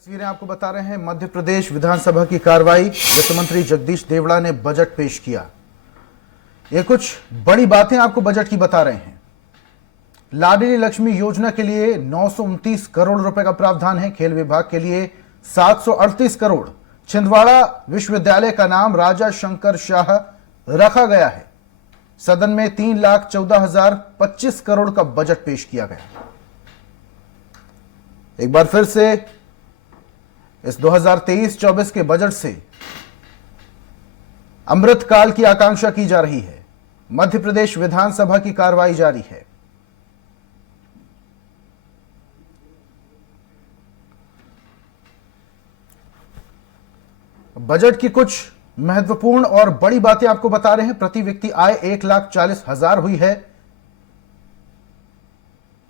तस्वीरें आपको बता रहे हैं मध्य प्रदेश विधानसभा की कार्रवाई। वित्त मंत्री जगदीश देवड़ा ने बजट पेश किया। ये कुछ बड़ी बातें आपको बजट की बता रहे हैं। लाडली लक्ष्मी योजना के लिए 929 करोड़ रुपए का प्रावधान है। खेल विभाग के लिए 738 करोड़। छिंदवाड़ा विश्वविद्यालय का नाम राजा शंकर शाह रखा गया है। सदन में 3,14,025 करोड़ का बजट पेश किया गया। एक बार फिर से इस 2023-24 के बजट से अमृतकाल की आकांक्षा की जा रही है। मध्य प्रदेश विधानसभा की कार्रवाई जारी है। बजट की कुछ महत्वपूर्ण और बड़ी बातें आपको बता रहे हैं। प्रति व्यक्ति आय 1,40,000 हुई है,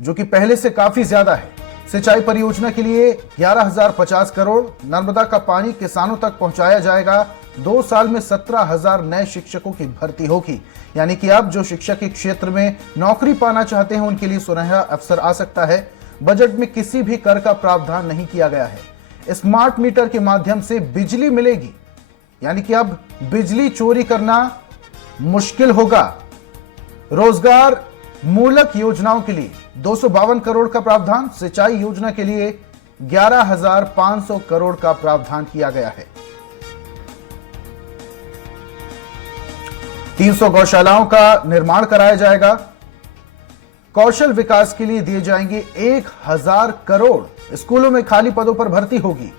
जो कि पहले से काफी ज्यादा है। सिंचाई परियोजना के लिए 11,050 करोड़। नर्मदा का पानी किसानों तक पहुंचाया जाएगा। 2 साल में 17,000 नए शिक्षकों की भर्ती होगी। यानी कि अब जो शिक्षा के क्षेत्र में नौकरी पाना चाहते हैं उनके लिए सुनहरा अवसर आ सकता है। बजट में किसी भी कर का प्रावधान नहीं किया गया है। स्मार्ट मीटर के माध्यम से बिजली मिलेगी, यानी कि अब बिजली चोरी करना मुश्किल होगा। रोजगार मूलक योजनाओं के लिए 252 करोड़ का प्रावधान। सिंचाई योजना के लिए 11,500 करोड़ का प्रावधान किया गया है। 300 गौशालाओं का निर्माण कराया जाएगा। कौशल विकास के लिए दिए जाएंगे 1,000 करोड़। स्कूलों में खाली पदों पर भर्ती होगी।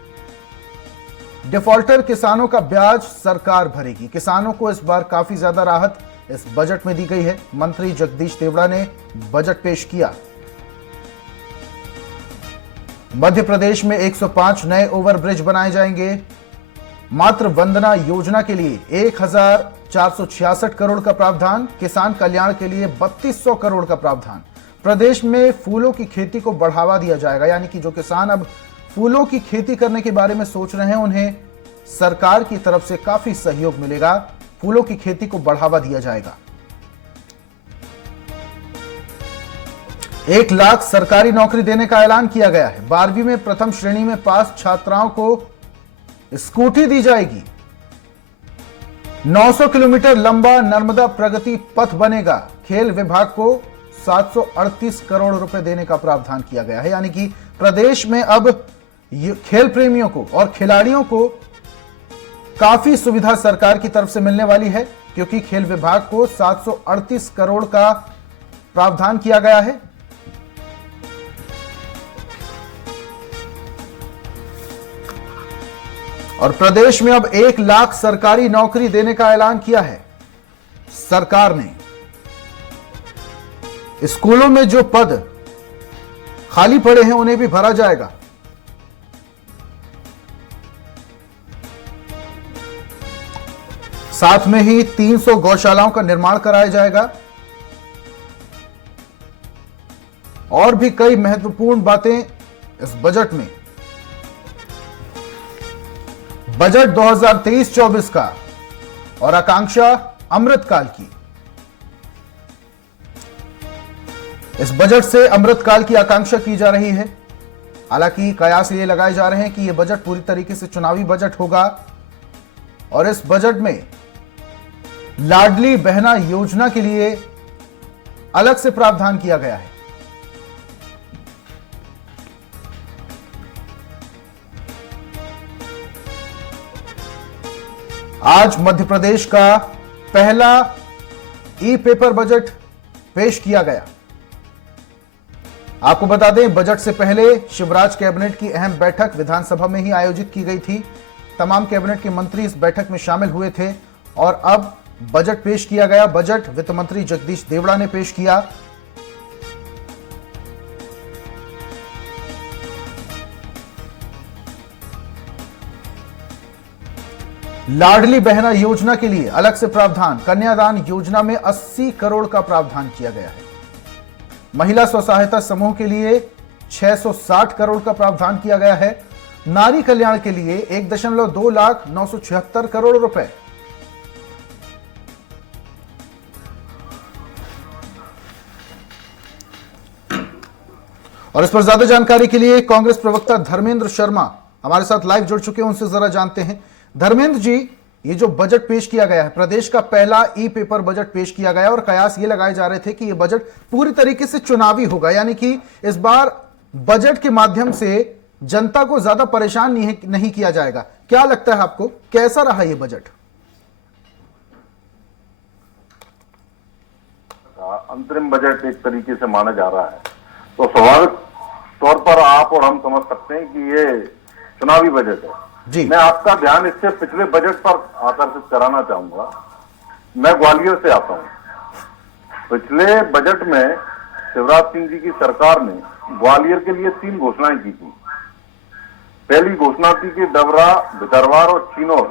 डिफॉल्टर किसानों का ब्याज सरकार भरेगी। किसानों को इस बार काफी ज्यादा राहत इस बजट में दी गई है। मंत्री जगदीश देवड़ा ने बजट पेश किया। मध्य प्रदेश में 105 नए ओवरब्रिज बनाए जाएंगे। मातृ वंदना योजना के लिए 1,466 करोड़ का प्रावधान। किसान कल्याण के लिए 3,200 करोड़ का प्रावधान। प्रदेश में फूलों की खेती को बढ़ावा दिया जाएगा, यानी कि जो किसान अब फूलों की खेती करने के बारे में सोच रहे हैं उन्हें सरकार की तरफ से काफी सहयोग मिलेगा। फूलों की खेती को बढ़ावा दिया जाएगा। 1 लाख सरकारी नौकरी देने का ऐलान किया गया है। 12वीं में प्रथम श्रेणी में पास छात्राओं को स्कूटी दी जाएगी। 900 किलोमीटर लंबा नर्मदा प्रगति पथ बनेगा। खेल विभाग को 738 करोड़ रुपए देने का प्रावधान किया गया है। यानी कि प्रदेश में अब खेल प्रेमियों को और खिलाड़ियों को काफी सुविधा सरकार की तरफ से मिलने वाली है, क्योंकि खेल विभाग को 738 करोड़ का प्रावधान किया गया है। और प्रदेश में अब 1 लाख सरकारी नौकरी देने का ऐलान किया है सरकार ने। स्कूलों में जो पद खाली पड़े हैं उन्हें भी भरा जाएगा। साथ में ही 300 गौशालाओं का निर्माण कराया जाएगा। और भी कई महत्वपूर्ण बातें इस बजट में। बजट 2023-24 का और आकांक्षा अमृतकाल की। इस बजट से अमृतकाल की आकांक्षा की जा रही है। हालांकि कयास ये लगाए जा रहे हैं कि यह बजट पूरी तरीके से चुनावी बजट होगा और इस बजट में लाडली बहना योजना के लिए अलग से प्रावधान किया गया है। आज मध्य प्रदेश का पहला ई पेपर बजट पेश किया गया। आपको बता दें, बजट से पहले शिवराज कैबिनेट की अहम बैठक विधानसभा में ही आयोजित की गई थी। तमाम कैबिनेट के मंत्री इस बैठक में शामिल हुए थे और अब बजट पेश किया गया। बजट वित्त मंत्री जगदीश देवड़ा ने पेश किया। लाडली बहना योजना के लिए अलग से प्रावधान। कन्यादान योजना में 80 करोड़ का प्रावधान किया गया है। महिला स्व सहायता समूह के लिए 660 करोड़ का प्रावधान किया गया है। नारी कल्याण के लिए 1.2 लाख 976 करोड़ रुपए। और इस पर ज्यादा जानकारी के लिए कांग्रेस प्रवक्ता धर्मेंद्र शर्मा हमारे साथ लाइव जुड़ चुके हैं, उनसे जरा जानते हैं। धर्मेंद्र जी, ये जो बजट पेश किया गया है, प्रदेश का पहला ई पेपर बजट पेश किया गया और कयास ये लगाए जा रहे थे कि ये बजट पूरी तरीके से चुनावी होगा, यानी कि इस बार बजट के माध्यम से जनता को ज्यादा परेशान नहीं किया जाएगा। क्या लगता है आपको, कैसा रहा ये बजट? अंतरिम बजट एक तरीके से माना जा रहा है, तो स्वाभाविक तौर पर आप और हम समझ सकते हैं कि ये चुनावी बजट है जी। मैं आपका ध्यान इससे पिछले बजट पर आकर्षित कराना चाहूंगा। मैं ग्वालियर से आता हूं। पिछले बजट में शिवराज सिंह जी की सरकार ने ग्वालियर के लिए 3 घोषणाएं की थी। पहली घोषणा थी कि डबरा, भितरवार और चिनौर,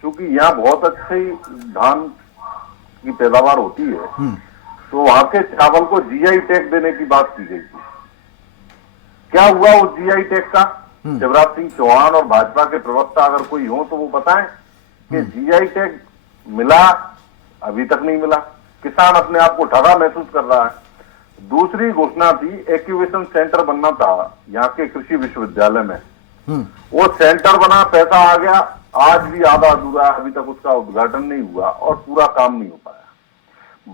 क्योंकि यहाँ बहुत अच्छी धान की पैदावार होती है, तो वहां के चावल को जीआई टैग देने की बात की गई थी। क्या हुआ उस जीआई टैग का? शिवराज सिंह चौहान और भाजपा के प्रवक्ता अगर कोई हो तो वो बताएं कि जीआई टैग मिला? अभी तक नहीं मिला। किसान अपने आप को ठगा महसूस कर रहा है। दूसरी घोषणा थी एक्यूवेशन सेंटर बनना था यहाँ के कृषि विश्वविद्यालय में। वो सेंटर बना, पैसा आ गया, आज भी आधा अधूरा, अभी तक उसका उद्घाटन नहीं हुआ और पूरा काम नहीं हो पाया।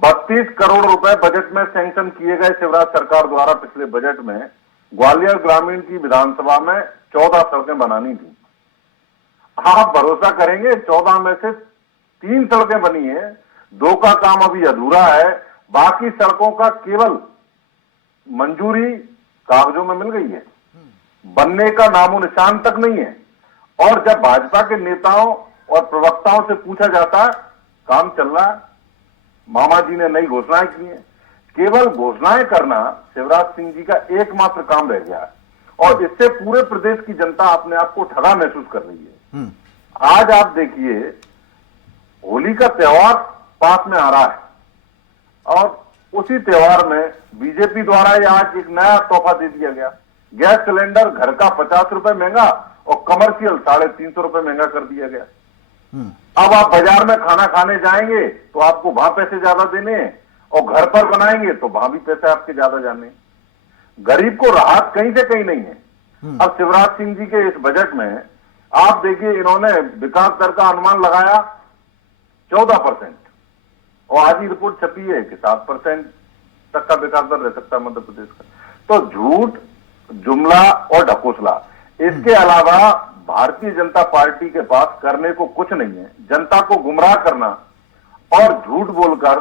32 करोड़ रुपए बजट में सैंक्शन किए गए शिवराज सरकार द्वारा पिछले बजट में। ग्वालियर ग्रामीण की विधानसभा में 14 सड़कें बनानी थी। आप भरोसा करेंगे 14 में से 3 सड़कें बनी है, 2 का काम अभी अधूरा है। बाकी सड़कों का केवल मंजूरी कागजों में मिल गई है, बनने का नामो निशान तक नहीं है। और जब भाजपा के नेताओं और प्रवक्ताओं से पूछा जाता है काम चल रहा है, मामा जी ने नई घोषणाएं की हैं। केवल घोषणाएं करना शिवराज सिंह जी का एकमात्र काम रह गया है और इससे पूरे प्रदेश की जनता अपने आप को ठगा महसूस कर रही है। आज आप देखिए, होली का त्योहार पास में आ रहा है और उसी त्योहार में बीजेपी द्वारा ये आज एक नया तोहफा दे दिया गया। गैस सिलेंडर घर का 50 रुपए महंगा और कमर्शियल 350 रुपए महंगा कर दिया गया। अब आप बाजार में खाना खाने जाएंगे तो आपको वहां पैसे ज्यादा देने हैं और घर पर बनाएंगे तो वहां भी पैसे आपके ज्यादा जाने। गरीब को राहत कहीं से कहीं नहीं है। अब शिवराज सिंह जी के इस बजट में आप देखिए, इन्होंने विकास दर का अनुमान लगाया 14% और आज ही रिपोर्ट छपी है कि 7% तक का विकास दर रह सकता है मध्य प्रदेश का। तो झूठ, जुमला और ढकोसला, इसके अलावा भारतीय जनता पार्टी के पास करने को कुछ नहीं है। जनता को गुमराह करना और झूठ बोलकर,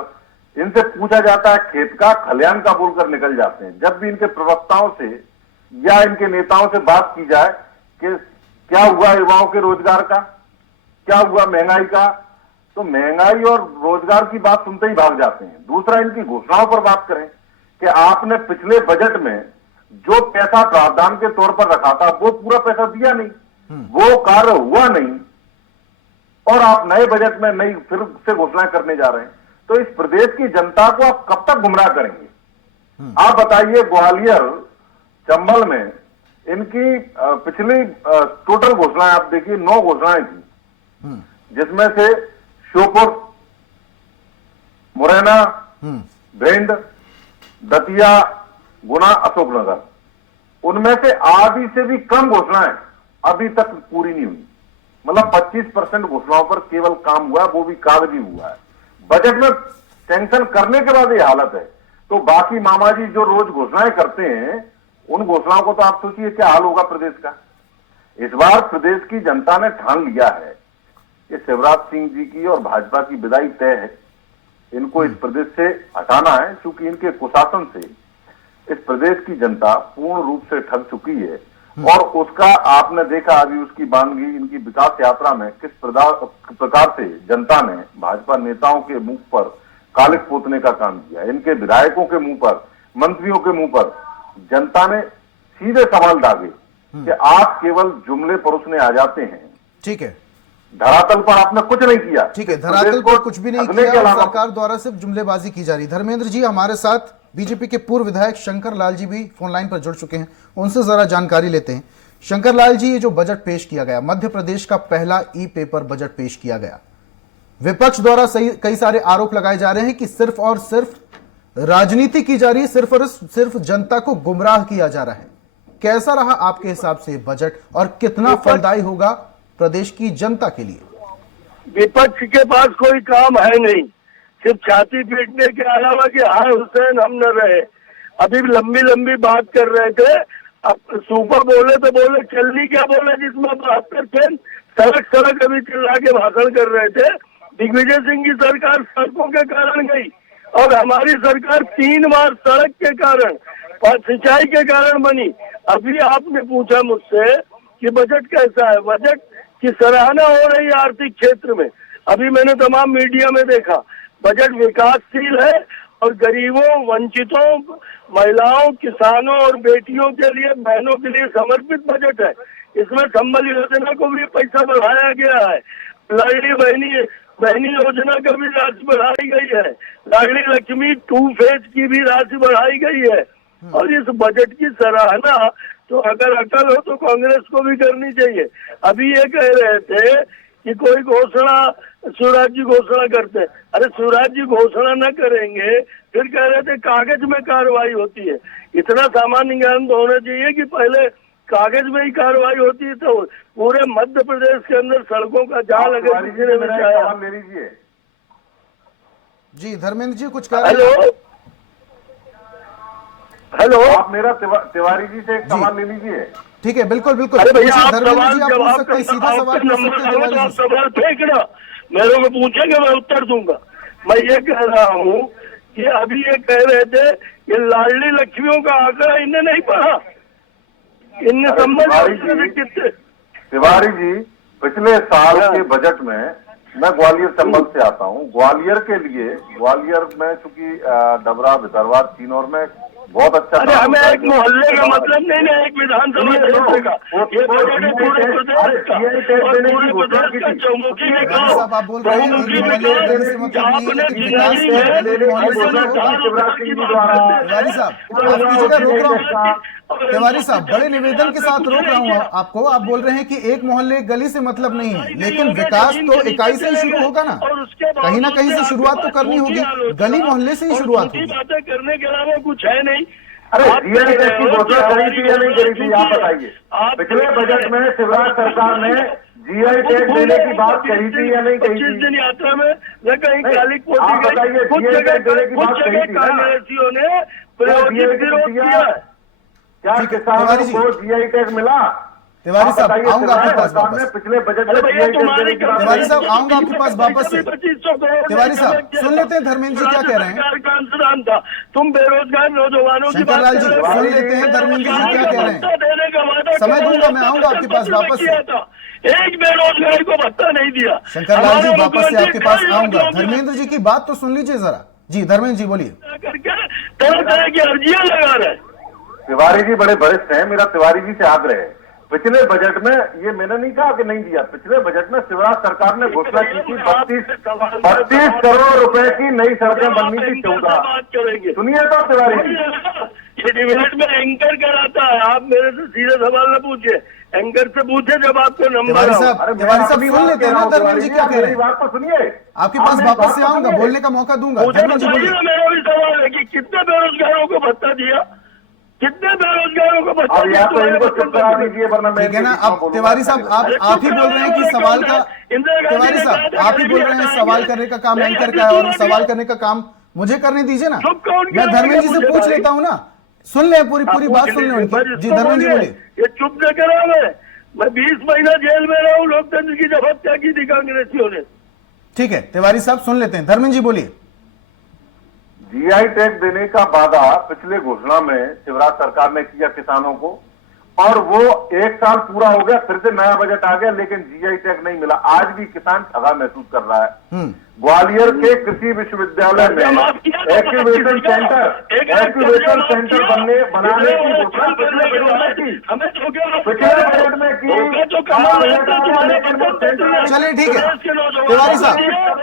इनसे पूछा जाता है खेत का, खलियान का बोलकर निकल जाते हैं। जब भी इनके प्रवक्ताओं से या इनके नेताओं से बात की जाए कि क्या हुआ युवाओं के रोजगार का, क्या हुआ महंगाई का, तो महंगाई और रोजगार की बात सुनते ही भाग जाते हैं। दूसरा, इनकी घोषणाओं पर बात करें कि आपने पिछले बजट में जो पैसा प्रावधान के तौर पर रखा था वो पूरा पैसा दिया नहीं, वो कार्य हुआ नहीं और आप नए बजट में नई फिर से घोषणाएं करने जा रहे हैं। तो इस प्रदेश की जनता को आप कब तक गुमराह करेंगे? आप बताइए, ग्वालियर, चंबल में इनकी पिछली टोटल घोषणाएं आप देखिए, 9 घोषणाएं थी, जिसमें से श्योपुर, मुरैना, भिंड, दतिया, गुना, अशोकनगर, उनमें से आधी से भी कम घोषणाएं अभी तक पूरी नहीं हुई। मतलब 25% घोषणाओं पर केवल काम हुआ, वो भी कागजी हुआ है। बजट में सैंक्शन करने के बाद ये हालत है। तो बाकी मामा जी जो रोज घोषणाएं करते हैं, उन घोषणाओं को तो आप सोचिए क्या हाल होगा प्रदेश का। इस बार प्रदेश की जनता ने ठान लिया है कि शिवराज सिंह जी की और भाजपा की विदाई तय है। इनको इस प्रदेश से हटाना है, क्योंकि इनके कुशासन से इस प्रदेश की जनता पूर्ण रूप से ठग चुकी है। और उसका आपने देखा अभी उसकी बानगी, इनकी विकास यात्रा में किस प्रकार से जनता ने भाजपा नेताओं के मुंह पर कालिक पोतने का काम किया। इनके विधायकों के मुंह पर, मंत्रियों के मुंह पर जनता ने सीधे सवाल दागे कि आप केवल जुमले परोसने आ जाते हैं। ठीक है, धरातल पर आपने कुछ नहीं किया। ठीक है, धरातल पर कुछ भी नहीं किया और सरकार द्वारा सिर्फ जुमलेबाजी की जा रही। धर्मेंद्र जी, हमारे साथ बीजेपी के पूर्व विधायक शंकर लाल जी भी फोन लाइन पर जुड़ चुके हैं, उनसे जरा जानकारी लेते हैं। शंकर लाल जी, ये जो बजट पेश किया गया, मध्य प्रदेश का पहला ई पेपर बजट पेश किया गया, विपक्ष द्वारा कई सारे आरोप लगाए जा रहे हैं कि सिर्फ और सिर्फ राजनीति की जा रही है, सिर्फ और सिर्फ जनता को गुमराह किया जा रहा है। कैसा रहा आपके हिसाब से बजट और कितना फलदायी होगा प्रदेश की जनता के लिए? विपक्ष के पास कोई काम है नहीं, सिर्फ छाती पीटने के अलावा कि हाय हुसैन हम न रहे। अभी लंबी लंबी बात कर रहे थे, अब सुपर बोले तो बोले, चलनी क्या बोले जिसमें 72 ट्रेन सड़क सड़क अभी चिल्ला के भाषण कर रहे थे। दिग्विजय सिंह की सरकार सड़कों के कारण गई और हमारी सरकार 3 बार सड़क के कारण और सिंचाई के कारण बनी। अभी आपने पूछा मुझसे कि बजट कैसा है, बजट की सराहना हो रही है आर्थिक क्षेत्र में। अभी मैंने तमाम मीडिया में देखा, बजट विकासशील है और गरीबों, वंचितों, महिलाओं, किसानों और बेटियों के लिए, बहनों के लिए समर्पित बजट है। इसमें संबल योजना को भी पैसा बढ़ाया गया है, लाडली बहनी योजना का भी राशि बढ़ाई गई है, लाडली लक्ष्मी 2 फेज की भी राशि बढ़ाई गई है। और इस बजट की सराहना तो अगर अकल हो तो कांग्रेस को भी करनी चाहिए। अभी ये कह रहे थे कि कोई घोषणा, शिवराज जी घोषणा करते हैं। अरे शिवराज जी घोषणा न करेंगे, फिर कह रहे थे कागज में कार्रवाई होती है। इतना सामान्य ज्ञान तो होना चाहिए कि पहले कागज में ही कार्रवाई होती है। तो पूरे मध्य प्रदेश के अंदर सड़कों का जाल अगर किसी ने बिछाया। ले लीजिए जी धर्मेंद्र जी कुछ कह रहे हैं? हेलो, आप मेरा तिवारी जी से एक सवाल ले लीजिए। ठीक है, बिल्कुल बिल्कुल। अरे भैया आप धर्मेंद्र सवाल जी आप पूछ सकते हैं, सीधा सवाल पूछ सकते हैं तिवारी जी से। सवाल फेंकना, मेरे को पूछेंगे मैं उत्तर दूंगा। मैं ये कह रहा हूँ कि अभी ये कह रहे थे कि लाडली लक्ष्मियों का आंकड़ा इनने नहीं पढ़ा, इनने संबंध कितने। तिवारी जी पिछले साल के बजट में, मैं ग्वालियर चंबल से आता हूँ, ग्वालियर के लिए, ग्वालियर में चूंकि डबरा, भितरवार, चिनौर में बहुत अच्छा। अरे हमें एक मोहल्ले का मतलब नहीं है, एक विधानसभा क्षेत्र का। ये बजट है पूरे प्रदेश का और पूरे प्रदेश का चौमुखी विकास। आप बोल रहे हैं चौमुखी विकास आपने तिवारी साहब, आप कीजिएगा, रोक रहा हूँ। तिवारी साहब, बड़े निवेदन के साथ रोक रहा हूँ आपको। आप बोल रहे हैं कि एक मोहल्ले गली से मतलब नहीं है, लेकिन विकास तो इकाई से ही शुरू होगा ना, कहीं ना कहीं से शुरुआत तो करनी होगी, गली मोहल्ले से ही शुरुआत होगी। बातें करने के अलावा कुछ है नहीं। अरे जीएसटी टैक्स की घोषणा करी थी या नहीं करी थी, आप बताइए। पिछले बजट में शिवराज सरकार ने जीआई टैक्स देने की बात कही थी या नहीं कही थी? 25 दिन यात्रा में न कहीं काली पोती आप बताइए, कुछ जीआई जगह टैक्स देने की बात कही थी ना? कांग्रेसियों ने प्रायोजित विरोध किया है। क्या किसानों को जीआई टैक्स मिला? तिवारी साहब आऊंगा आपके पास वापस। पिछले बजट में तिवारी साहब आऊंगा आपके पास वापस से। तिवारी साहब सुन लेते हैं धर्मेंद्र जी क्या कह रहे हैं। तुम बेरोजगार नौजवानों की शंकर लाल जी सुन लेते हैं धर्मेंद्र जी क्या कह रहे हैं। समय दूंगा मैं, आऊंगा आपके पास वापस से। एक बेरोजगार को भत्ता नहीं दिया। शंकर लाल जी वापस से आपके पास आऊंगा। धर्मेंद्र जी की बात तो सुन लीजिए जरा। जी धर्मेंद्र जी बोलिए। तरह तरह की अर्जियां लगा रहे। तिवारी जी बड़े वरिष्ठ हैं, मेरा तिवारी जी से आग्रह है। पिछले बजट में, ये मैंने नहीं कहा कि नहीं दिया, पिछले बजट में शिवराज सरकार ने घोषणा की थी 32 करोड़ रुपए की नई सड़कें बननी थी 14। सुनिए तो तिवारी जी, ये डिबेट में एंकर कराता है, आप मेरे से सीधे सवाल न पूछे, एंकर से पूछे जब आपको नंबर। तिवारी साहब सुन लेते हैं ना धर्मेंद्र जी क्या कह रहे हैं। बात तो सुनिए, आपके पास वापस से आऊंगा, बोलने का मौका दूंगा। धर्मेंद्र जी बोलिए। मेरा भी सवाल है कि कितने बेरोजगारों को भत्ता दिया, कितने बेरोजगारों को भत्ता दिया? तो इनको चुप करा दीजिए वरना मैं। ठीक है ना। अब तिवारी साहब आप ही बोल रहे हैं कि सवाल का, तिवारी साहब आप ही बोल रहे हैं सवाल करने का काम एंकर का है और सवाल करने का काम मुझे करने दीजिए ना। मैं धर्मेंद्र जी से पूछ लेता हूँ ना, सुन ले पूरी बात सुन ले उनकी। जी धर्मेंद्र जी बोलिए। ये चुप न करा, मैं 20 महीना जेल में रहा हूँ, लोकतंत्र की जब हत्या की थी कांग्रेसियों ने। ठीक है तिवारी साहब सुन लेते हैं। धर्मेंद्र जी बोलिए। जीआई टैक्स देने का वादा पिछले घोषणा में शिवराज सरकार ने किया किसानों को, और वो 1 साल पूरा हो गया, फिर से नया बजट आ गया, लेकिन जीआई टैग नहीं मिला। आज भी किसान ठगा महसूस कर रहा है। ग्वालियर के कृषि विश्वविद्यालय में एक्यूवेशन सेंटर बनाने की घोषणा पिछले बजट में की, पिछले बजट में की। चलिए ठीक है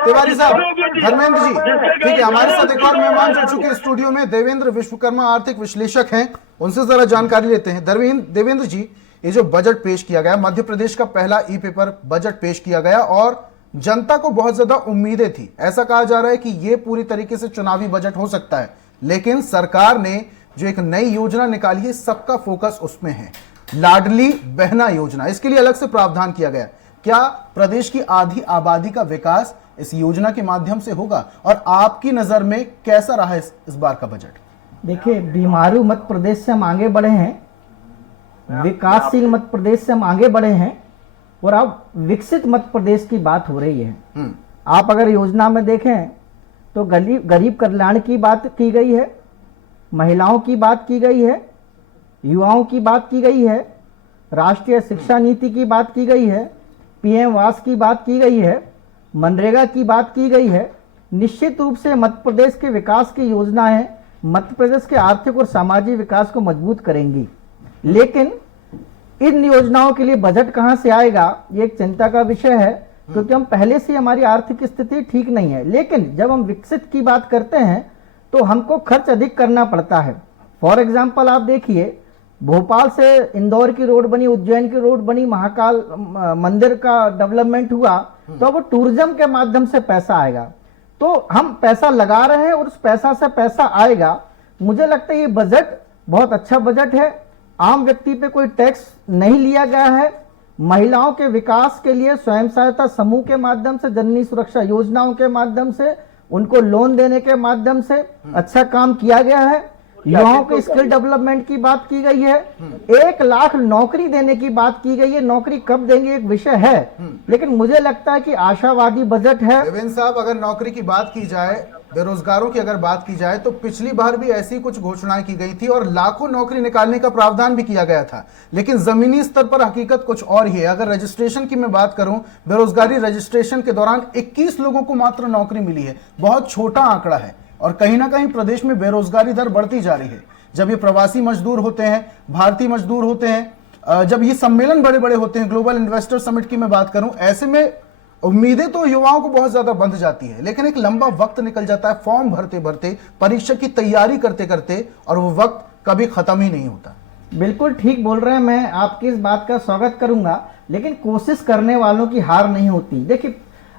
तिवारी साहब धर्मेंद्र जी ठीक है। हमारे साथ एक और मेहमान जुड़ चुके स्टूडियो में, देवेंद्र विश्वकर्मा आर्थिक विश्लेषक हैं, उनसे जरा जानकारी लेते हैं। देवेंद्र जी, ये जो बजट पेश किया गया, मध्य प्रदेश का पहला ई पेपर बजट पेश किया गया और जनता को बहुत ज्यादा उम्मीदें थी। ऐसा कहा जा रहा है कि ये पूरी तरीके से चुनावी बजट हो सकता है, लेकिन सरकार ने जो एक नई योजना निकाली है, सबका फोकस उसमें है। लाडली बहना योजना, इसके लिए अलग से प्रावधान किया गया। क्या प्रदेश की आधी आबादी का विकास इस योजना के माध्यम से होगा? और आपकी नजर में कैसा रहा इस बार का बजट? देखिए, बीमारू मध्य प्रदेश से हम आगे बढ़े हैं, विकासशील मध्य प्रदेश से हम आगे बढ़े हैं, और अब विकसित मध्य प्रदेश की बात हो रही है। आप अगर योजना में देखें तो गरीब कल्याण की बात की गई है, महिलाओं की बात की गई है, युवाओं की बात की गई है, राष्ट्रीय शिक्षा नीति की बात की गई है, पीएम आवास की बात की गई है, मनरेगा की बात की गई है। निश्चित रूप से मध्य प्रदेश के विकास की योजनाएं मध्य प्रदेश के आर्थिक और सामाजिक विकास को मजबूत करेंगी, लेकिन इन योजनाओं के लिए बजट कहां से आएगा, ये एक चिंता का विषय है, क्योंकि हम पहले से हमारी आर्थिक स्थिति ठीक नहीं है। लेकिन जब हम विकसित की बात करते हैं तो हमको खर्च अधिक करना पड़ता है। फॉर एग्जाम्पल आप देखिए, भोपाल से इंदौर की रोड बनी, उज्जैन की रोड बनी, महाकाल मंदिर का डेवलपमेंट हुआ, तो अब टूरिज्म के माध्यम से पैसा आएगा। तो हम पैसा लगा रहे हैं और उस पैसा से पैसा आएगा। मुझे लगता है ये बजट बहुत अच्छा बजट है। आम व्यक्ति पे कोई टैक्स नहीं लिया गया है। महिलाओं के विकास के लिए स्वयं सहायता समूह के माध्यम से, जननी सुरक्षा योजनाओं के माध्यम से, उनको लोन देने के माध्यम से अच्छा काम किया गया है। युवाओं के स्किल डेवलपमेंट की बात की गई है। 1 लाख नौकरी देने की बात की गई है। नौकरी कब देंगे एक विषय है, लेकिन मुझे लगता है कि आशावादी बजट है। देवेंद्र साहब, अगर नौकरी की बात की जाए, बेरोजगारों की अगर बात की जाए, तो पिछली बार भी ऐसी कुछ घोषणाएं की गई थी और लाखों नौकरी निकालने का प्रावधान भी किया गया था, लेकिन जमीनी स्तर पर हकीकत कुछ और ही है। अगर रजिस्ट्रेशन की मैं बात करूं, बेरोजगारी रजिस्ट्रेशन के दौरान 21 लोगों को मात्र नौकरी मिली है। बहुत छोटा आंकड़ा है और कहीं ना कहीं प्रदेश में बेरोजगारी दर बढ़ती जा रही है। जब ये प्रवासी मजदूर होते हैं, भारतीय मजदूर होते हैं, जब ये सम्मेलन बड़े बड़े होते हैं, ग्लोबल इन्वेस्टर समिट की मैं बात करूं, ऐसे में उम्मीदें तो युवाओं को बहुत ज्यादा बंध जाती है, लेकिन एक लंबा वक्त निकल जाता है फॉर्म भरते भरते, परीक्षा की तैयारी करते करते, और वो वक्त कभी खत्म ही नहीं होता। बिल्कुल ठीक बोल रहे हैं, मैं आपकी इस बात का स्वागत करूंगा, लेकिन कोशिश करने वालों की हार नहीं होती। देखिए,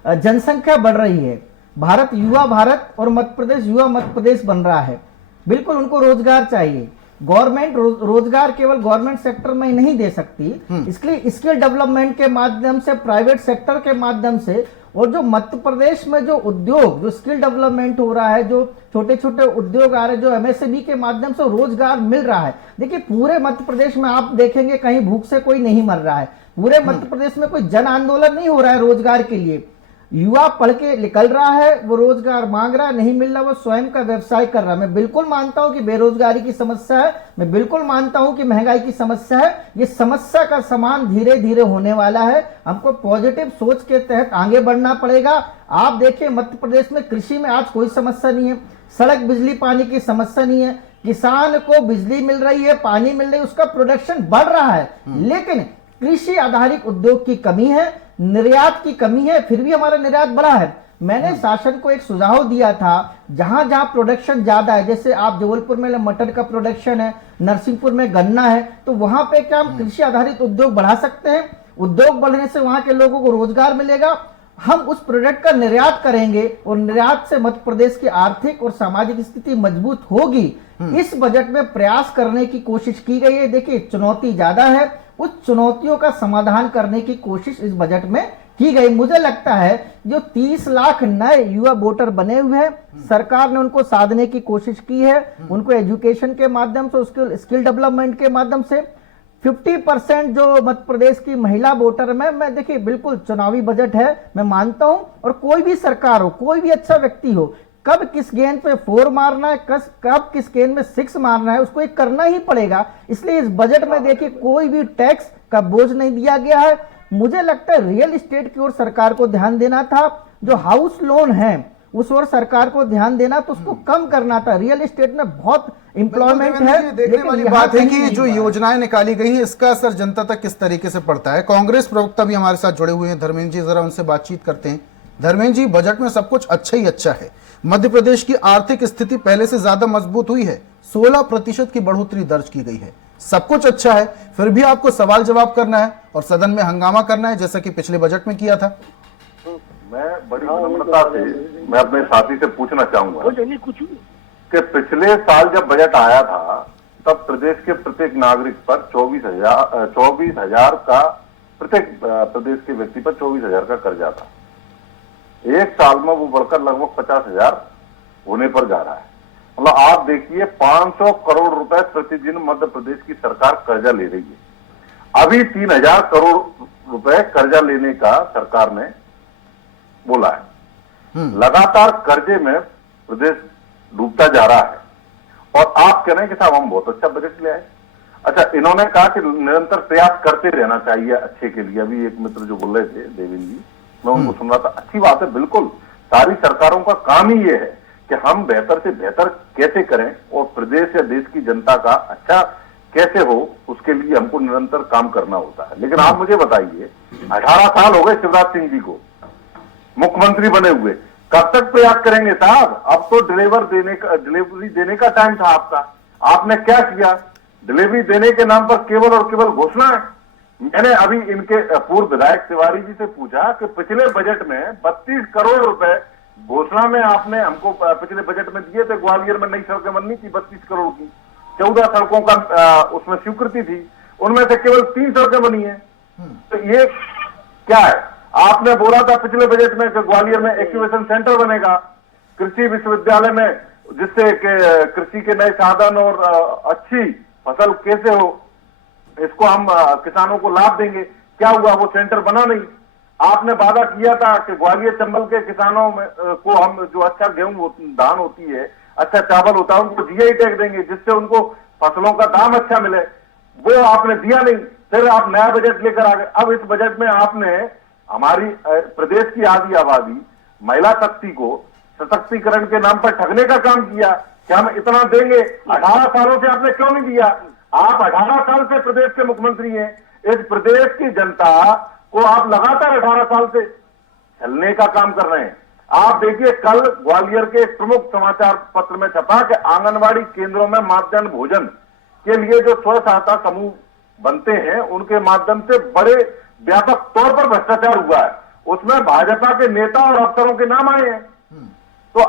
जनसंख्या बढ़ रही है, भारत युवा भारत और मध्य प्रदेश युवा मध्य प्रदेश बन रहा है। बिल्कुल उनको रोजगार चाहिए। गवर्नमेंट रोजगार केवल गवर्नमेंट सेक्टर में ही नहीं दे सकती, इसलिए स्किल डेवलपमेंट के माध्यम से, प्राइवेट सेक्टर के माध्यम से, और जो मध्य प्रदेश में जो उद्योग, जो स्किल डेवलपमेंट हो रहा है, जो छोटे छोटे उद्योग आ रहे हैं, जो एमएसएमई के माध्यम से रोजगार मिल रहा है। देखिए, पूरे मध्य प्रदेश में आप देखेंगे कहीं भूख से कोई नहीं मर रहा है। पूरे मध्य प्रदेश में कोई जन आंदोलन नहीं हो रहा है रोजगार के लिए। युवा पढ़ के निकल रहा है, वो रोजगार मांग रहा है, नहीं मिल रहा, वो स्वयं का व्यवसाय कर रहा है। मैं बिल्कुल मानता हूं कि बेरोजगारी की समस्या है, मैं बिल्कुल मानता हूं कि महंगाई की समस्या है। ये समस्या का समाधान धीरे धीरे होने वाला है। हमको पॉजिटिव सोच के तहत आगे बढ़ना पड़ेगा। आप देखिए, मध्य प्रदेश में कृषि में आज कोई समस्या नहीं है, सड़क बिजली पानी की समस्या नहीं है, किसान को बिजली मिल रही है, पानी मिल रही है, उसका प्रोडक्शन बढ़ रहा है। लेकिन कृषि आधारित उद्योग की कमी है, निर्यात की कमी है, फिर भी हमारा निर्यात बढ़ा है। मैंने शासन को एक सुझाव दिया था, जहां जहां प्रोडक्शन ज्यादा है, जैसे आप जबलपुर में मटर का प्रोडक्शन है, नरसिंहपुर में गन्ना है, तो वहां पे क्या हम कृषि आधारित उद्योग बढ़ा सकते हैं। उद्योग बढ़ने से वहां के लोगों को रोजगार मिलेगा, हम उस प्रोडक्ट का निर्यात करेंगे और निर्यात से मध्य प्रदेश की आर्थिक और सामाजिक स्थिति मजबूत होगी। इस बजट में प्रयास करने की कोशिश की गई है। देखिए, चुनौती ज्यादा है, उस चुनौतियों का समाधान करने की कोशिश इस बजट में की गई। मुझे लगता है जो 30 लाख नए युवा वोटर बने हुए हैं, सरकार ने उनको साधने की कोशिश की है। उनको एजुकेशन के माध्यम से, उसके स्किल डेवलपमेंट के माध्यम से 50% जो मध्य प्रदेश की महिला वोटर में, मैं देखिए बिल्कुल चुनावी बजट है, मैं मानता हूं। और कोई भी सरकार हो, कोई भी अच्छा व्यक्ति हो, कब किस गेंद पे 4 मारना है, कब किस गेंद में 6 मारना है, उसको एक करना ही पड़ेगा। इसलिए इस बजट में देखिए कोई भी टैक्स का बोझ नहीं दिया गया है। मुझे लगता है रियल एस्टेट की ओर सरकार को ध्यान देना था। जो हाउस लोन है उस ओर सरकार को ध्यान देना, तो उसको कम करना था। रियल एस्टेट में बहुत एम्प्लॉयमेंट है। देखने वाली बात है कि जो योजनाएं निकाली गई हैं, इसका असर जनता तक किस तरीके से पड़ता है। कांग्रेस प्रवक्ता भी हमारे साथ जुड़े हुए हैं, धर्मेंद्र जी, जरा उनसे बातचीत करते हैं। धर्मेंद्र जी, बजट में सब कुछ अच्छा ही अच्छा है। मध्य प्रदेश की आर्थिक स्थिति पहले से ज्यादा मजबूत हुई है, 16% की बढ़ोतरी दर्ज की गई है, सब कुछ अच्छा है, फिर भी आपको सवाल जवाब करना है और सदन में हंगामा करना है, जैसा कि पिछले बजट में किया था। मैं बड़ी विनम्रता से मैं अपने साथी से पूछना चाहूंगा कि पिछले साल जब बजट आया था तब प्रदेश के प्रत्येक नागरिक पर 24,000 का, प्रत्येक प्रदेश के व्यक्ति पर 24,000 का कर्जा था। एक साल में वो बढ़कर लगभग 50,000 होने पर जा रहा है। मतलब आप देखिए 500 करोड़ रुपए प्रतिदिन मध्य प्रदेश की सरकार कर्जा ले रही है। अभी 3,000 करोड़ रुपए कर्जा लेने का सरकार ने बोला है। लगातार कर्जे में प्रदेश डूबता जा रहा है और आप कह रहे हैं कि साहब हम बहुत अच्छा बजट ले आए। अच्छा, इन्होंने कहा कि निरंतर प्रयास करते रहना चाहिए अच्छे के लिए। अभी एक मित्र जो बोल रहे थे देवेंद्र जी, मैं उनको सुन रहा था। अच्छी बात है, बिल्कुल सारी सरकारों का काम ही ये है कि हम बेहतर से बेहतर कैसे करें और प्रदेश या देश की जनता का अच्छा कैसे हो, उसके लिए हमको निरंतर काम करना होता है। लेकिन आप मुझे बताइए, 18 साल हो गए शिवराज सिंह जी को मुख्यमंत्री बने हुए, कब तक प्रयास करेंगे साहब? अब तो डिलीवरी देने का टाइम था आपका। आपने क्या किया? डिलीवरी देने के नाम पर केवल और केवल घोषणा है। मैंने अभी इनके पूर्व विधायक तिवारी जी से पूछा कि पिछले बजट में 32 करोड़ रुपए घोषणा में आपने हमको पिछले बजट में दिए थे। ग्वालियर में नई सड़कें बननी थी 32 करोड़ की, 14 सड़कों का उसमें स्वीकृति थी, उनमें से केवल 3 सड़कें बनी है। तो ये क्या है? आपने बोला था पिछले बजट में कि ग्वालियर में एक्यूवेशन सेंटर बनेगा, कृषि विश्वविद्यालय में, जिससे कृषि के नए साधन और अच्छी फसल कैसे हो, इसको हम किसानों को लाभ देंगे। क्या हुआ? वो सेंटर बना नहीं। आपने वादा किया था कि ग्वालियर चंबल के किसानों में को हम जो अच्छा गेहूं धान होती है, अच्छा चावल होता है, उनको जीआई टैग देंगे, जिससे उनको फसलों का दाम अच्छा मिले। वो आपने दिया नहीं। फिर आप नया बजट लेकर आ गए। अब इस बजट में आपने हमारी प्रदेश की आधी आबादी, महिला शक्ति को सशक्तिकरण के नाम पर ठगने का काम किया कि हम इतना देंगे। 18 सालों से आपने क्यों नहीं दिया? आप 18 साल से प्रदेश के मुख्यमंत्री हैं। इस प्रदेश की जनता को आप लगातार 18 साल से छलने का काम कर रहे हैं। आप देखिए, कल ग्वालियर के एक प्रमुख समाचार पत्र में छपा कि आंगनबाड़ी केंद्रों में मध्याह्न भोजन के लिए जो स्व सहायता समूह बनते हैं, उनके माध्यम से बड़े व्यापक तौर पर भ्रष्टाचार हुआ है। उसमें भाजपा के नेता और अफसरों के नाम आए हैं। तो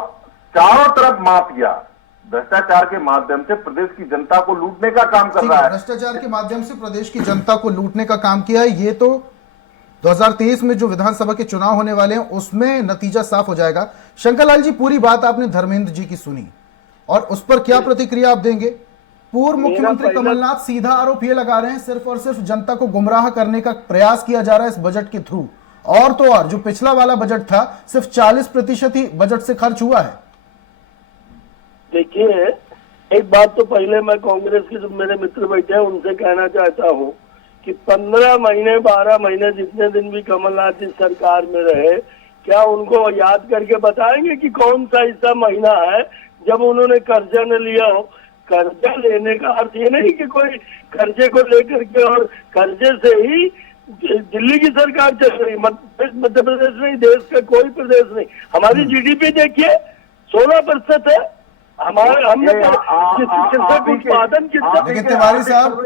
चारों तरफ माफिया भ्रष्टाचार के माध्यम से प्रदेश की जनता को लूटने का काम कर रहा है। भ्रष्टाचार के माध्यम से प्रदेश की जनता को लूटने का काम किया है। ये तो 2023 में जो विधानसभा के चुनाव होने वाले हैं उसमें नतीजा साफ हो जाएगा। शंकर लाल जी, पूरी बात आपने धर्मेंद्र जी की सुनी और उस पर क्या प्रतिक्रिया आप देंगे? पूर्व मुख्यमंत्री कमलनाथ सीधा आरोप ये लगा रहे हैं सिर्फ और सिर्फ जनता को गुमराह करने का प्रयास किया जा रहा है इस बजट के थ्रू। और तो और जो पिछला वाला बजट था सिर्फ 40% ही बजट से खर्च हुआ है। देखिए, एक बात तो पहले मैं कांग्रेस के जो मेरे मित्र बैठे हैं उनसे कहना चाहता हूँ कि 15 महीने 12 महीने जितने दिन भी कमलनाथ इस सरकार में रहे, क्या उनको याद करके बताएंगे कि कौन सा ऐसा महीना है जब उन्होंने कर्जा न लिया हो? कर्जा लेने का अर्थ ये नहीं कि कोई कर्जे को लेकर के, और कर्जे से ही दिल्ली की सरकार चल रही, मध्य प्रदेश नहीं, देश का कोई प्रदेश नहीं। हमारी जीडीपी देखिए 16% है। हमारे हमने उत्पादन कितना। लेकिन तिवारी साहब,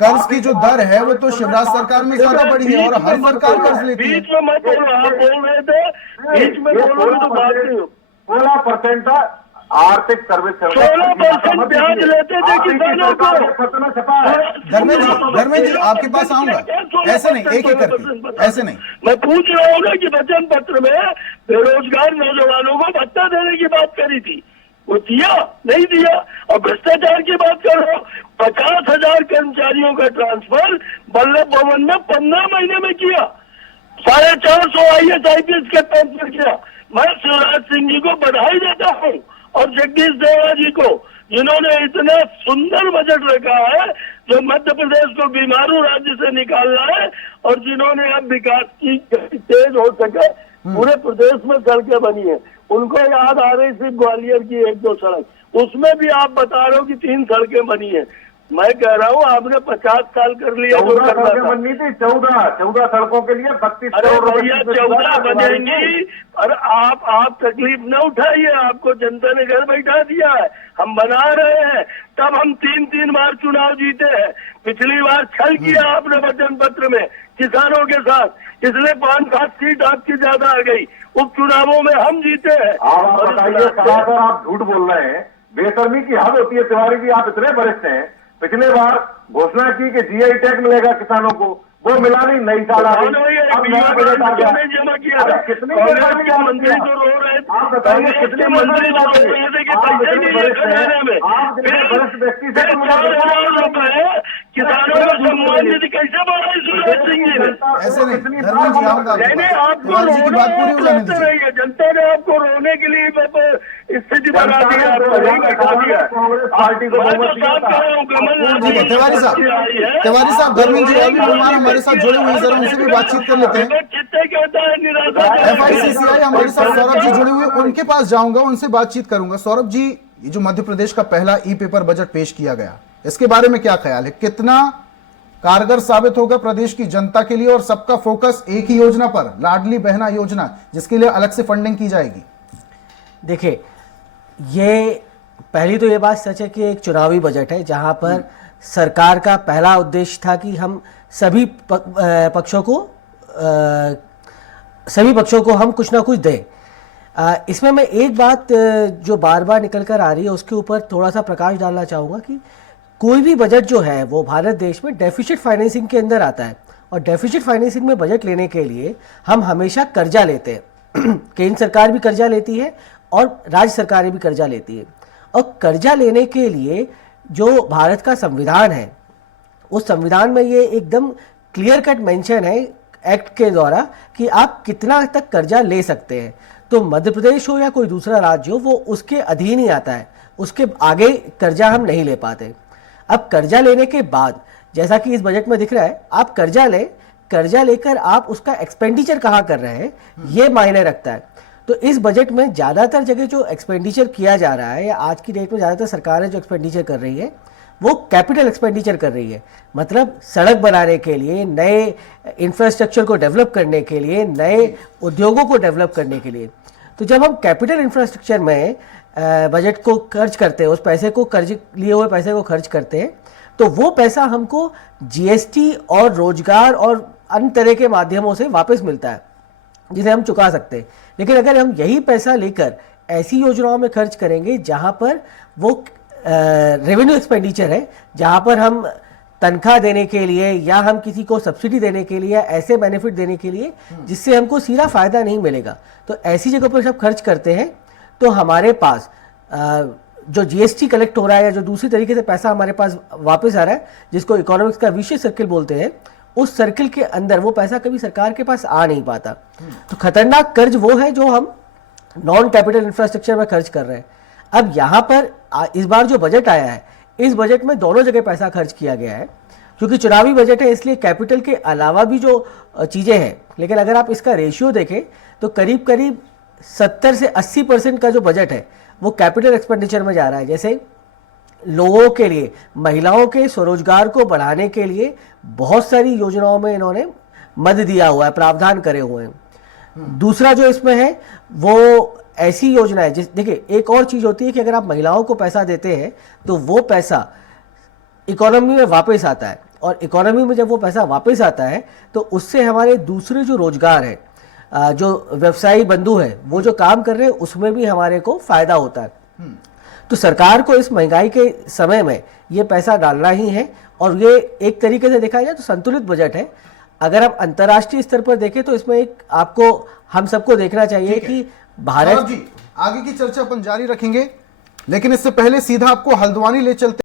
कर्ज की जो दर है वो तो शिवराज सरकार में ज्यादा बढ़ी है और हर सरकार कर्ज लेती है। बीच में मत बोलो, आप बोल रहे थे, बीच में बोलोगे तो बात नहीं हो। 16% आर्थिक सर्वेक्षण 16% ब्याज लेते थे किसानों को। धर्मेंद्र जी आपके पास आऊंगा, ऐसे नहीं, एक एक करके, ऐसे नहीं। मैं पूछ रहा हूँ ना कि वचन पत्र में बेरोजगार नौजवानों को भत्ता देने की बात करी थी, वो दिया नहीं दिया? और भ्रष्टाचार की बात कर रहा हूँ, 50,000 कर्मचारियों का ट्रांसफर वल्लभ भवन में 15 महीने में किया, 450 IAS IPS के ट्रांसफर किया। मैं शिवराज सिंह जी को बधाई देता हूँ और जगदीश देवड़ा जी को, जिन्होंने इतना सुंदर बजट रखा है जो मध्य प्रदेश को बीमारू राज्य से निकालना है और जिन्होंने अब विकास की तेज हो सके पूरे प्रदेश में सड़कें बनी है। उनको याद आ रही सिर्फ ग्वालियर की 1-2 सड़क, उसमें भी आप बता रहे हो कि 3 सड़कें बनी है। मैं कह रहा हूँ आपने 50 साल कर लिया। 14 सड़कें बननी थी, 14 सड़कों के लिए 32 करोड़ भैया 14 बनेंगी। और आप तकलीफ न उठाइए, आपको जनता ने घर बैठा दिया है, हम बना रहे हैं। तब हम 3 बार चुनाव जीते हैं। पिछली बार छल किया आपने वचन पत्र में किसानों के साथ, इसलिए 5-7 सीट आपकी ज्यादा आ गई। उपचुनावों में हम जीते हैं। आप बताइए, आप झूठ बोल रहे हैं। बेशर्मी की हद होती है। तिवारी जी, आप इतने वरिष्ठ हैं, पिछले बार घोषणा की कि जीआई टैग मिलेगा किसानों को, वो मिला नहीं, नई साल आ गई, अब नया बजट आ गया। अरे कितने मंत्री तो रो रहे थे, आप बताइए कितने मंत्री रो रहे थे कि पैसे नहीं है खजाने में। आप जैसे वरिष्ठ व्यक्ति से तो मुझे किसानों को सम्मान निधि कैसे बढ़ा सूरज सिंह जी ने? ऐसे नहीं, धर्मेंद्र जी आऊंगा आपके पास। आपको तिवारी जी की बात पूरी हो जाने रोना दीजिए। जनता ने आपको रोने के लिए स्थिति बना दी, आपको नहीं बैठा दिया। कांग्रेस पार्टी को बहुमत दिया था। ठीक है तिवारी साहब, धर्मेंद्र जी अभी मेहमान हमारे साथ जुड़े हुए हैं, जरा उनसे भी बातचीत कर लेते हैं। चित्ते कहता है निराशा। FICCI हमारे साथ सौरभ जी जुड़े हुए, उनके पास जाऊंगा, उनसे बातचीत करूंगा। सौरभ जी, ये जो मध्य प्रदेश का पहला ई पेपर बजट पेश किया गया, इसके बारे में क्या ख्याल है? कितना कारगर साबित होगा प्रदेश की जनता के लिए, और सबका फोकस एक ही योजना पर, लाडली बहना योजना, जिसके लिए अलग से फंडिंग की जाएगी? देखिए, ये पहली तो ये बात सच है कि एक चुनावी बजट है जहां पर सरकार का पहला उद्देश्य था कि हम सभी पक्षों को हम कुछ ना कुछ दें। इसमें मैं एक बात जो बार बार निकल कर आ रही है उसके ऊपर थोड़ा सा प्रकाश डालना चाहूँगा कि कोई भी बजट जो है वो भारत देश में डेफिसिट फाइनेंसिंग के अंदर आता है, और डेफिसिट फाइनेंसिंग में बजट लेने के लिए हम हमेशा कर्जा लेते हैं। केंद्र सरकार भी कर्जा लेती है और राज्य सरकारें भी कर्जा लेती है, और कर्जा लेने के लिए जो भारत का संविधान है, उस संविधान में ये एकदम क्लियर कट मेंशन है एक्ट के द्वारा कि आप कितना तक कर्जा ले सकते हैं। तो मध्य प्रदेश हो या कोई दूसरा राज्य हो, वो उसके अधीन ही आता है, उसके आगे कर्जा हम नहीं ले पाते। अब कर्जा लेने के बाद, जैसा कि इस बजट में दिख रहा है, आप कर्जा लेकर आप उसका एक्सपेंडिचर कहाँ कर रहे हैं, ये मायने रखता है। तो इस बजट में ज़्यादातर जगह जो एक्सपेंडिचर किया जा रहा है, या आज की डेट में ज़्यादातर सरकारें जो एक्सपेंडिचर कर रही है, वो कैपिटल एक्सपेंडिचर कर रही है। मतलब सड़क बनाने के लिए, नए इंफ्रास्ट्रक्चर को डेवलप करने के लिए, नए उद्योगों को डेवलप करने के लिए। तो जब हम कैपिटल इंफ्रास्ट्रक्चर में बजट को खर्च करते हैं, उस पैसे को, कर्ज लिए हुए पैसे को खर्च करते हैं, तो वो पैसा हमको GST और रोजगार और अन्य तरह के माध्यमों से वापस मिलता है, जिसे हम चुका सकते हैं। लेकिन अगर हम यही पैसा लेकर ऐसी योजनाओं में खर्च करेंगे जहां पर वो रेवेन्यू एक्सपेंडिचर है, जहां पर हम तनख्वाह देने के लिए या हम किसी को सब्सिडी देने के लिए या ऐसे बेनिफिट देने के लिए जिससे हमको सीधा फायदा नहीं मिलेगा, तो ऐसी जगह पर सब खर्च करते हैं, तो हमारे पास जो GST कलेक्ट हो रहा है या जो दूसरी तरीके से पैसा हमारे पास वापस आ रहा है, जिसको इकोनॉमिक्स का विशेष सर्किल बोलते हैं, उस सर्किल के अंदर वो पैसा कभी सरकार के पास आ नहीं पाता। तो खतरनाक कर्ज वो है जो हम नॉन कैपिटल इंफ्रास्ट्रक्चर में खर्च कर रहे हैं। अब यहाँ पर इस बार जो बजट आया है, इस बजट में दोनों जगह पैसा खर्च किया गया है, क्योंकि चुनावी बजट है इसलिए कैपिटल के अलावा भी जो चीज़ें हैं। लेकिन अगर आप इसका रेशियो देखें तो करीब करीब 70 से 80% का जो बजट है वो कैपिटल एक्सपेंडिचर में जा रहा है। जैसे लोगों के लिए, महिलाओं के स्वरोजगार को बढ़ाने के लिए बहुत सारी योजनाओं में इन्होंने मद दिया हुआ है, प्रावधान करे हुए हैं। दूसरा जो इसमें है वो ऐसी योजना है, देखिए एक और चीज़ होती है कि अगर आप महिलाओं को पैसा देते हैं तो वो पैसा इकोनॉमी में वापस आता है, और इकोनॉमी में जब वो पैसा वापस आता है तो उससे हमारे दूसरे जो रोजगार है, जो व्यवसायी बंधु हैं, वो जो काम कर रहे हैं, उसमें भी हमारे को फायदा होता है। तो सरकार को इस महंगाई के समय में ये पैसा डालना ही है, और ये एक तरीके से देखा जाए तो संतुलित बजट है। अगर आप अंतर्राष्ट्रीय स्तर पर देखें तो इसमें एक आपको, हम सबको देखना चाहिए कि भारत जी आगे की चर्चा अपन जारी रखेंगे, लेकिन इससे पहले सीधा आपको हल्द्वानी ले चलते